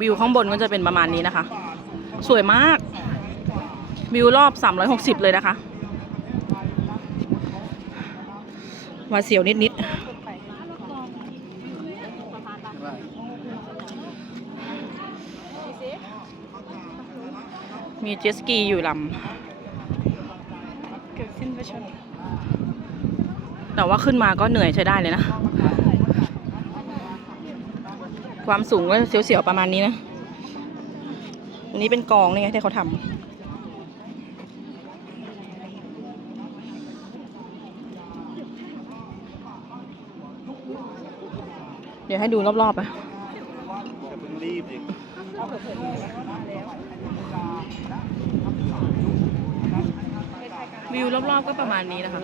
วิวข้างบนก็จะเป็นประมาณนี้นะคะ สวยมาก วิวรอบ 360 เลยนะคะหวาดเสียวนิดๆมีเจ็ตสกีอยู่ลเกิดขึ้นประชนำแต่ว่าขึ้นมาก็เหนื่อยใช้ได้เลยนะ ความสูงก็เสียวๆประมาณนี้นะอันนี้เป็นกองนี่ไงที่เขาทำเดี๋ยวให้ดูรอบๆอะรีบดิวิวรอบๆก็ประมาณนี้นะคะ